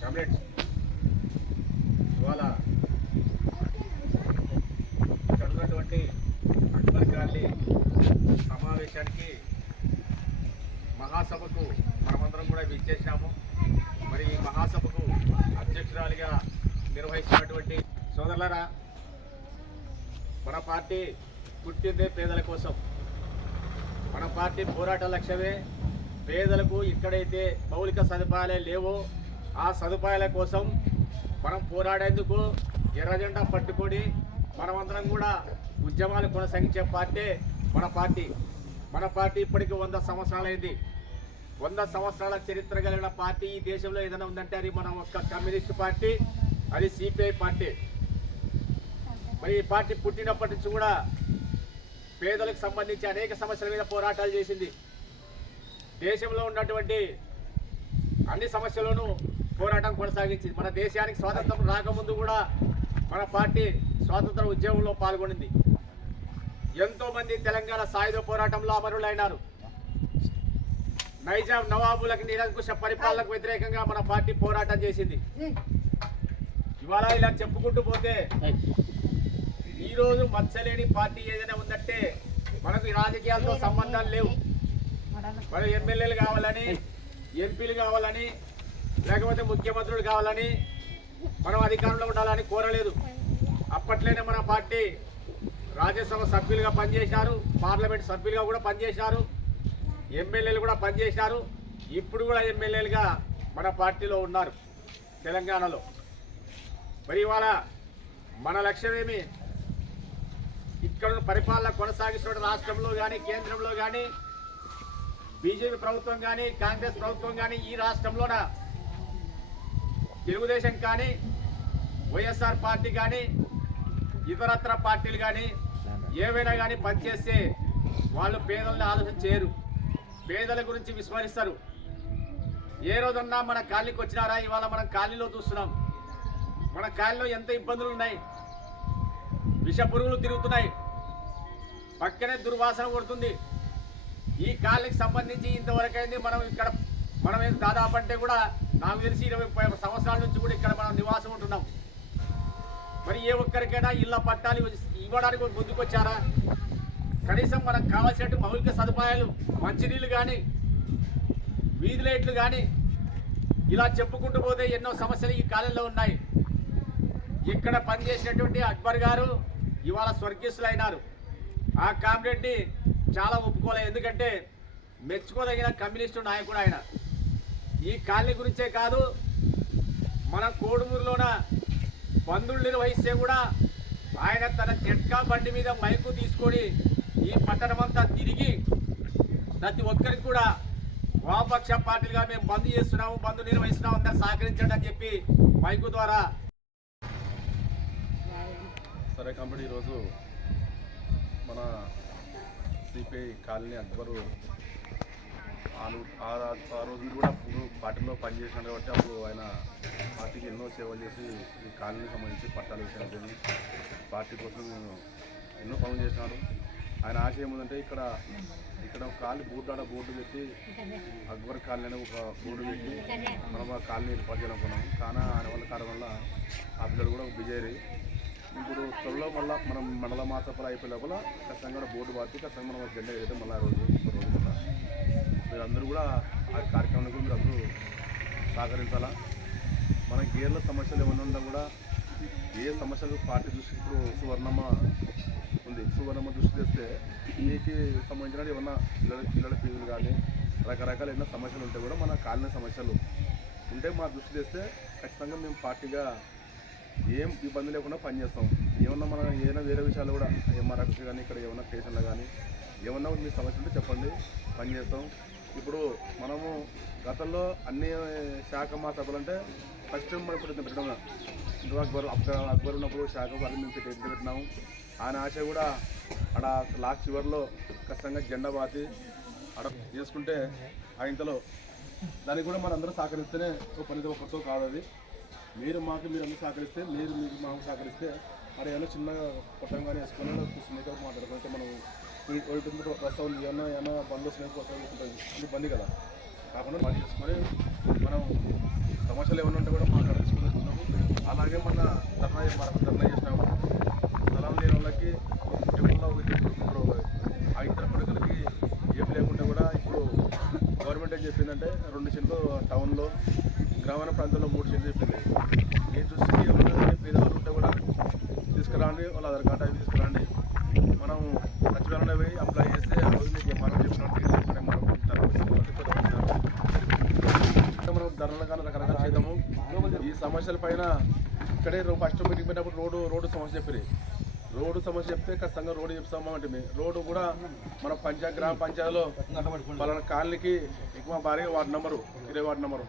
Comrades, ఇవాళ ఇక్కడ ఉన్నటువంటి అక్బర్ గాంధీ సమావేశానికి మహాసభకు మనమందరం కూడా విచ్చేసాము. మరి ఈ మహాసభకు అధ్యక్షురాలిగా నిర్వహిస్తున్నటువంటి సోదరులారా, మన పార్టీ పుట్టిందే పేదల కోసం. మన పార్టీ పోరాట లక్ష్యమే పేదలకు ఎక్కడైతే మౌలిక సదుపాయాలే లేవో ఆ సదుపాయాల కోసం మనం పోరాడేందుకు ఎర్రజెండా పట్టుకొని మనమందరం కూడా ఉద్యమాలు కొనసాగించే పార్టీ మన పార్టీ. మన పార్టీ ఇప్పటికీ 100 సంవత్సరాలైంది. 100 సంవత్సరాల చరిత్ర కలిగిన పార్టీ ఈ దేశంలో ఏదైనా ఉందంటే అది మన ఒక్క కమ్యూనిస్ట్ పార్టీ, అది సిపిఐ పార్టీ. మరి ఈ పార్టీ పుట్టినప్పటి నుంచి కూడా పేదలకు సంబంధించి అనేక సమస్యల మీద పోరాటాలు చేసింది. దేశంలో ఉన్నటువంటి అన్ని సమస్యలను పోరాటం కొనసాగించింది. మన దేశానికి స్వాతంత్రం రాకముందు కూడా మన పార్టీ స్వాతంత్ర ఉద్యమంలో పాల్గొనింది. ఎంతోమంది తెలంగాణ సాయుధ పోరాటంలో అమరులైనారు. నైజాం నవాబులకు నిరంకుశ పరిపాలనకు వ్యతిరేకంగా మన పార్టీ పోరాటం చేసింది. ఇవాళ ఇలా చెప్పుకుంటూ పోతే ఈరోజు మచ్చలేని పార్టీ ఏదైనా ఉందంటే మనకు రాజకీయాలతో సంబంధాలు లేవు. మన ఎమ్మెల్యేలు కావాలని, ఎంపీలు కావాలని, లేకపోతే ముఖ్యమంత్రులు కావాలని, మనం అధికారంలో ఉండాలని కోరలేదు. అప్పట్లోనే మన పార్టీ రాజ్యసభ సభ్యులుగా పనిచేశారు, పార్లమెంట్ సభ్యులుగా కూడా పనిచేశారు, ఎమ్మెల్యేలు కూడా పనిచేశారు. ఇప్పుడు కూడా ఎమ్మెల్యేలుగా మన పార్టీలో ఉన్నారు తెలంగాణలో. మరి ఇవాళ మన లక్ష్యమేమి, ఇక్కడ పరిపాలన కొనసాగిస్తున్న రాష్ట్రంలో కానీ, కేంద్రంలో కానీ, బీజేపీ ప్రభుత్వం కానీ, కాంగ్రెస్ ప్రభుత్వం కానీ, ఈ రాష్ట్రంలోన తెలుగుదేశం కానీ, వైఎస్ఆర్ పార్టీ కానీ, ఇతరత్ర పార్టీలు కానీ ఏవైనా కానీ పనిచేస్తే వాళ్ళు పేదలను ఆలోచన చేయరు, పేదల గురించి విస్మరిస్తారు. ఏ రోజన్నా మన కాలనీకి వచ్చినారా? ఇవాళ మనం కాలనీలో చూస్తున్నాం. మన కాలనీలో ఎంత ఇబ్బందులు ఉన్నాయి. విష పురుగులు తిరుగుతున్నాయి, పక్కనే దుర్వాసన కొడుతుంది. ఈ కాలనీకి సంబంధించి ఇంతవరకైంది మనం దాదాపు అంటే కూడా నాకు తెలిసి 20 సంవత్సరాల నుంచి కూడా ఇక్కడ మనం నివాసం ఉంటున్నాం. మరి ఏ ఒక్కరికైనా ఇళ్ల పట్టాలు ఇవ్వడానికి ముందుకొచ్చారా? కనీసం మనకు కావాల్సినట్టు మౌలిక సదుపాయాలు, మంచినీళ్ళు కానీ, వీధి లైట్లు కానీ, ఇలా చెప్పుకుంటూ పోతే ఎన్నో సమస్యలు ఈ కాలంలో ఉన్నాయి. ఇక్కడ పనిచేసినటువంటి అక్బర్ గారు ఇవాళ స్వర్గీయులైనారు. ఆ కామ్రేడ్ని చాలా ఒప్పుకోలేదు. ఎందుకంటే మెచ్చుకోదగిన కమ్యూనిస్టు నాయకుడు ఆయన. ఈ కాలనీ గురించే కాదు, మన కోడుమూరులోన బంధువులు నిర్వహిస్తే కూడా ఆయన తన జట్కా బండి మీద మైకు తీసుకొని ఈ పట్టణమంతా తిరిగి ప్రతి ఒక్కరికి కూడా వామపక్ష పార్టీలుగా మేము బంద్ చేస్తున్నాము, బంద్ నిర్వహిస్తున్నాము, అందరూ సహకరించండి అని చెప్పి మైకు ద్వారా. సరే కాబట్టి ఈరోజు మన సిపిఐ కాలనీ అక్బరు ఆ రోజు కూడా అప్పుడు పార్టీలో పనిచేసినాడు కాబట్టి అప్పుడు ఆయన పార్టీకి ఎన్నో సేవలు చేసి ఈ కాలనీకి సంబంధించి పట్టాలు విషయాలు పార్టీ కోసం ఎన్నో పనులు చేసినాడు. ఆయన ఆశ ఏముందంటే ఇక్కడ ఒక కాలనీ బోర్డు పెట్టి అక్బర్ కాలనీ అనే ఒక బోర్డు పెట్టి మనం ఆ కాలనీ ఏర్పాటు చేయాలనుకున్నాం. కానీ ఆయన వల్ల కారణం వల్ల ఆ పిల్లలు కూడా బిజీ అయ్యి ఇప్పుడు త్వరలో మళ్ళీ మనం మండల మాసపల అయిపోయే లోపల ఖచ్చితంగా బోర్డు పార్టీ ఖచ్చితంగా మనం జెండా ఏదైతే మళ్ళీ ఆ రోజు మళ్ళీ మీరు అందరూ కూడా ఆ కార్యక్రమానికి మీరు అందరూ సహకరించాలా. మన గేర్ల సమస్యలు ఏమైనా ఉన్నా కూడా ఏ సమస్యలు పార్టీ దృష్టి ఇప్పుడు సువర్ణమ్మ ఉంది, సువర్ణమ్మ దృష్టి తెస్తే మీకు సంబంధించిన ఏమన్నా పిల్లల ఫీజులు కానీ రకరకాల ఎన్నో సమస్యలు ఉంటే కూడా మన కాలనీ సమస్యలు ఉంటే మా దృష్టి తెస్తే ఖచ్చితంగా మేము పార్టీగా ఏం ఇబ్బంది లేకుండా పనిచేస్తాం. ఏమన్నా మనం ఏదైనా వేరే విషయాలు కూడా ఎంఆర్ఎఫ్ కానీ ఇక్కడ ఏమన్నా స్టేషన్లో కానీ ఏమన్నా మీ సమస్యలు ఉంటే చెప్పండి, పనిచేస్తాం. ఇప్పుడు మనము గతంలో అన్ని శాఖ మా సభలు అంటే ఫస్ట్ టైం మనం ఇప్పుడు పెట్టడం అక్బర్ ఉన్నప్పుడు శాఖ వాళ్ళు మేము పెట్టినాము. ఆయన ఆశ కూడా అక్కడ లాస్ట్ చివరిలో ఖచ్చితంగా జెండా బాతి అక్కడ చేసుకుంటే ఆ ఇంతలో దానికి కూడా మనందరూ సహకరిస్తేనే పనితో ఒకరితో కాదు. అది మీరు అందరూ సహకరిస్తే, మీరు మాకు సహకరిస్తే మరి ఏమైనా చిన్న కొట్టంగానే వేసుకొని కూర్చుని మాట్లాడుకుంటే మనం వస్తాం ఏమైనా బంద్ వస్తున్నాయి కొత్త బంద్ కదా కాకుండా పని చేసుకొని మనం సమస్యలు ఏమైనా ఉంటే కూడా మాకు తీసుకుంటున్నాము. అలాగే మన ధర్నా చేసినాము. స్థలం లేని వాళ్ళకి టెంపుల్లో ఇప్పుడు ఆ ఇద్దరు పడకలకి ఏం లేకుండా కూడా ఇప్పుడు గవర్నమెంట్ ఏం చెప్పిందంటే 2 సెంట్లు టౌన్లో, గ్రామీణ ప్రాంతాల్లో 3 సెంట్లు చెప్పింది. ఈ దృష్టికి ఎవరైనా పేదవాళ్ళు ఉంటే కూడా తీసుకురండి, వాళ్ళ ఆధార్ కార్డు అవి తీసుకురండి. మనం సచివాలయంలో పోయి అప్లై చేస్తే ఆ రోజు మీకు మనం చెప్పినట్టు మనం ధరలు కానీ రకరకాల చేద్దాము. ఈ సమస్యల పైన ఇక్కడే ఫస్ట్ మీటింగ్ పెట్టినప్పుడు రోడ్డు సమస్య చెప్పి రోడ్డు సమస్య చెప్తే ఖచ్చితంగా రోడ్డు చెప్తాము అంటే రోడ్డు కూడా మన గ్రామ పంచాయతీలో పలానా కాలనీకి ఎక్కువ భారీగా వార్డు నెంబరు 20 వార్డు నెంబరు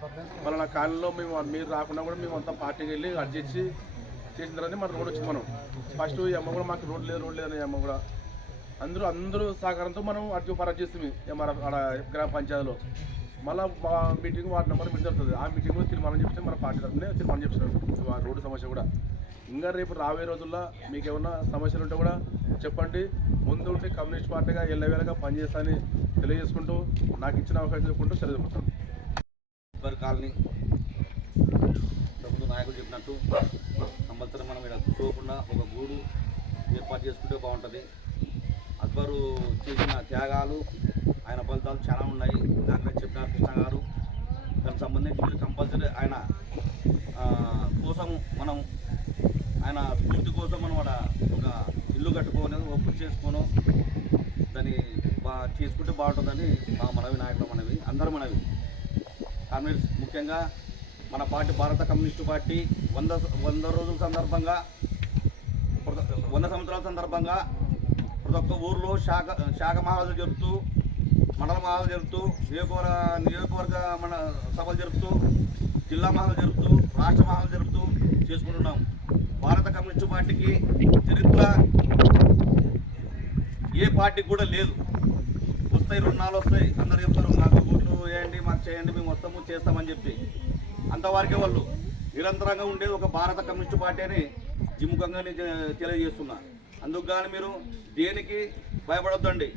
పలానా కాలనీలో మీరు రాకుండా కూడా మేము అంతా పార్టీకి వెళ్ళి అర్జించి చేసిన తర్వాత మన రోడ్డు వచ్చింది. మనం ఫస్ట్ ఈ అమ్మ కూడా మాకు రోడ్డు లేదని అమ్మ కూడా అందరూ సహకారంతో మనం అటు పరచేస్తుంది మన గ్రామ పంచాయతీలో. మళ్ళీ మీటింగ్ వార్డు నెంబర్ మీటింగ్ జరుగుతుంది. ఆ మీటింగ్ కూడా తీర్మానం చెప్తే మన పార్టీ తరఫునే తీర్మానం చెప్తున్నారు ఆ రోడ్డు సమస్య కూడా. ఇంకా రేపు రాబోయే రోజుల్లో మీకు ఏమన్నా సమస్యలు ఉంటే కూడా చెప్పండి. ముందు ఉంటే కమ్యూనిస్ట్ పార్టీగా ఎల్లవేళగా పనిచేస్తానని తెలియజేసుకుంటూ నాకు ఇచ్చిన అవకాశం చెప్పుకుంటూ సెలవుకుంటాను. కాలనీ ప్రభుత్వ నాయకులు చెప్పినట్టు సంవత్సరం మనం ఇక్కడ కూర్చోకుండా ఒక గూడు ఏర్పాటు చేసుకుంటే బాగుంటుంది. అక్బరు చేసిన త్యాగాలు ఆయన ఫలితాలు చాలా ఉన్నాయి. దాంట్లో చెప్పినారు కృష్ణ గారు. దానికి సంబంధించి మీరు కంపల్సరీ ఆయన కోసం మనం ఆయన స్ఫూర్తి కోసం మనం ఒక ఇల్లు కట్టుకొని ఓపెన్ చేసుకోను దాన్ని చేసుకుంటే బాగుంటుందని మా నాయకుల మనవి, అందరూ మనవి. కామ్రేడ్స్ ముఖ్యంగా మన పార్టీ భారత కమ్యూనిస్టు పార్టీ 100 రోజుల సందర్భంగా 100 సంవత్సరాల సందర్భంగా ప్రతి ఒక్క ఊర్లో శాఖ మహాలు జరుపుతూ, మండల మహాలు జరుపుతూ, నియోజకవర్గ మన సభలు జరుపుతూ, జిల్లా మహాలు జరుపుతూ, రాష్ట్ర మహాలు జరుపుతూ చేసుకుంటున్నాం. భారత కమ్యూనిస్టు పార్టీకి చరిత్ర ఏ పార్టీకి కూడా లేదు. వస్తాయి, రుణాలు వస్తాయి, అందరు చెప్తారు మాకు ఓట్లు వేయండి, మాకు చేయండి, మేము వస్తాము చేస్తామని చెప్పి అంతవరకే వాళ్ళు నిరంతరంగా ఉండేది ఒక భారత కమ్యూనిస్టు పార్టీ అని జిముఖంగా నేను తెలియజేస్తున్నా. అందుకు కానీ మీరు దేనికి భయపడొద్దండి.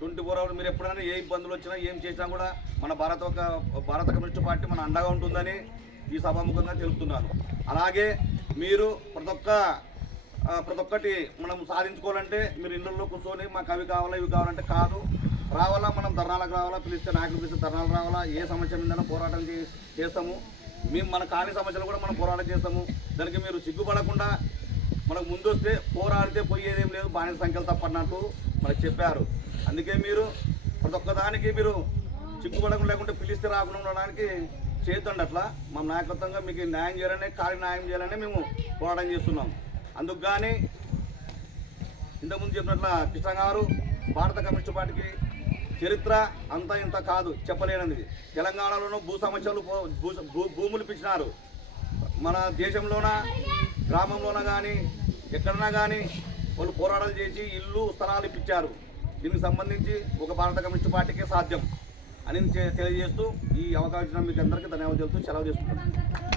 24 hours మీరు ఎప్పుడైనా ఏ ఇబ్బందులు వచ్చినా ఏం చేసినా కూడా మన భారత కమ్యూనిస్టు పార్టీ మన అండగా ఉంటుందని ఈ సభాముఖంగా తెలుపుతున్నాను. అలాగే మీరు ప్రతి ఒక్కటి మనం సాధించుకోవాలంటే మీరు ఇళ్ళల్లో కూర్చొని మాకు అవి కావాలా ఇవి కావాలంటే కాదు. రావాలా, మనం ధర్నాలకు రావాలా, పిలిస్తే నాయకులు పిలిస్తే ధర్నాలు రావాలా, ఏ సమస్య మీద పోరాటం చేస్తాము. మేము మన కాని సమస్యలు కూడా మనం పోరాటం చేస్తాము. దానికి మీరు సిగ్గుపడకుండా మనకు ముందు వస్తే పోరాడితే పోయేదేం లేదు, బానిస సంఖ్యలు తప్పన్నట్టు మనకు చెప్పారు. అందుకే మీరు ప్రతి ఒక్కదానికి మీరు సిగ్గుపడకుండా లేకుంటే పిలిస్తే రాకుండా ఉండడానికి చేయొద్దండి. అట్లా మా నాయకత్వంగా మీకు న్యాయం చేయాలని, న్యాయం చేయాలని మేము పోరాటం చేస్తున్నాం. అందుకు కానీ ఇంతకుముందు చెప్పినట్ల కృష్ణ గారు భారత కమ్యూనిస్టు పార్టీకి చరిత్ర అంతా ఇంత కాదు, చెప్పలేనిది. తెలంగాణలోనూ భూ సమస్యలు భూములు ఇప్పించినారు. మన దేశంలోన గ్రామంలోన కానీ ఎక్కడన్నా కానీ వాళ్ళు పోరాటాలు చేసి ఇల్లు స్థలాలు ఇప్పించారు. దీనికి సంబంధించి ఒక భారత కమ్యూనిస్టు పార్టీకే సాధ్యం అని తెలియజేస్తూ ఈ అవకాశం మీకు అందరికీ ధన్యవాదాలు తెలుపుతూ సెలవు చేసుకుంటున్నాను.